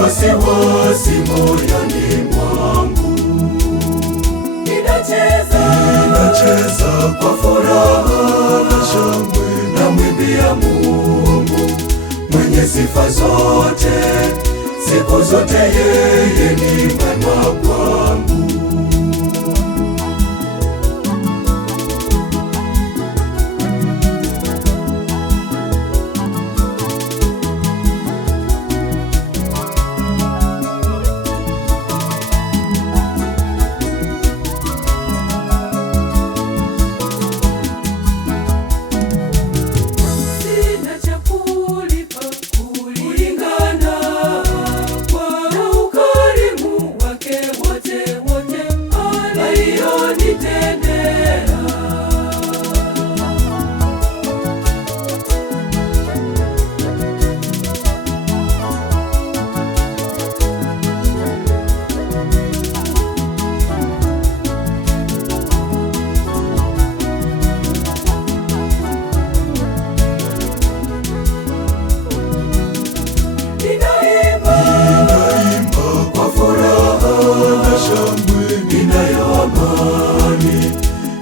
wasiwasi moyoni mwangu. Ninacheza kwa furaha na shangwe, namwimbia Mungu mwenye sifa zote. Siku zote yeye ni mwema kwangu.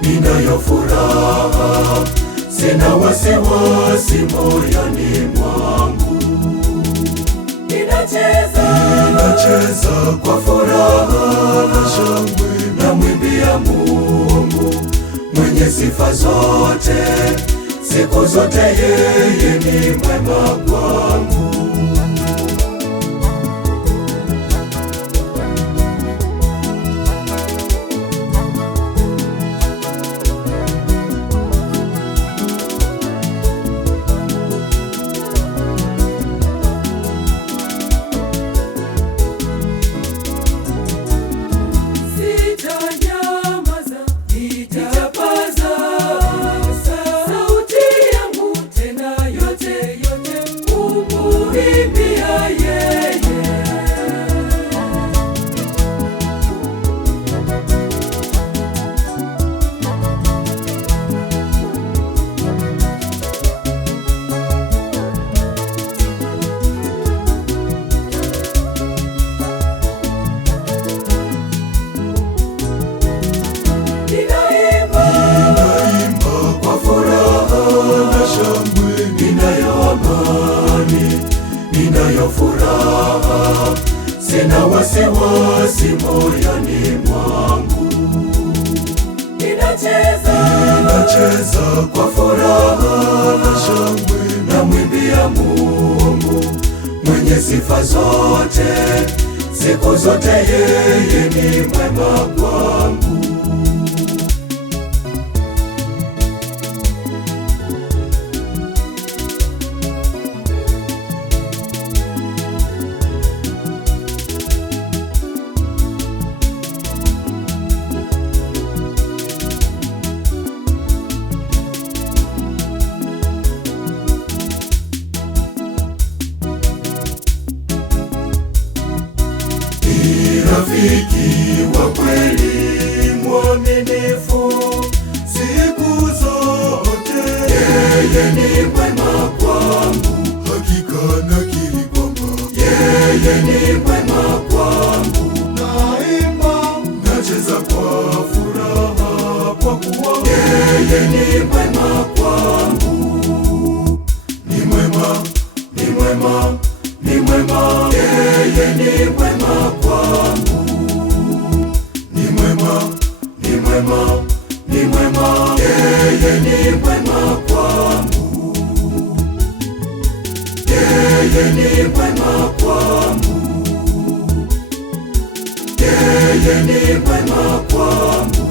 Ninayo furaha, sina wasiwasi moyoni mwangu. Ninacheza kwa furaha na shangwe, namwimbia Mungu mwenye sifa zote. Siku zote yeye ni mwema kwangu. Ninayo furaha, sina wasiwasi moyoni mwangu. Ninacheza kwa furaha na shangwe, namwimbia Mungu mwenye sifa zote. Siku zote yeye ni mwema kwangu. Rafiki wa kweli mwaminifu siku zote, yeye ni mwema kwangu. Hakika nakiri kwamba yeye ni mwema kwangu. Naimba, nacheza kwa furaha, kwa kuwa yeye ni mwema kwangu. Ni mwema, ni mwema, ni mwema, yeye ni mwema kwangu. Ni mwema, ni mwema, ni mwema, yeye ni mwema kwangu. Yeye ni mwema kwangu. Yeye ni mwema kwangu.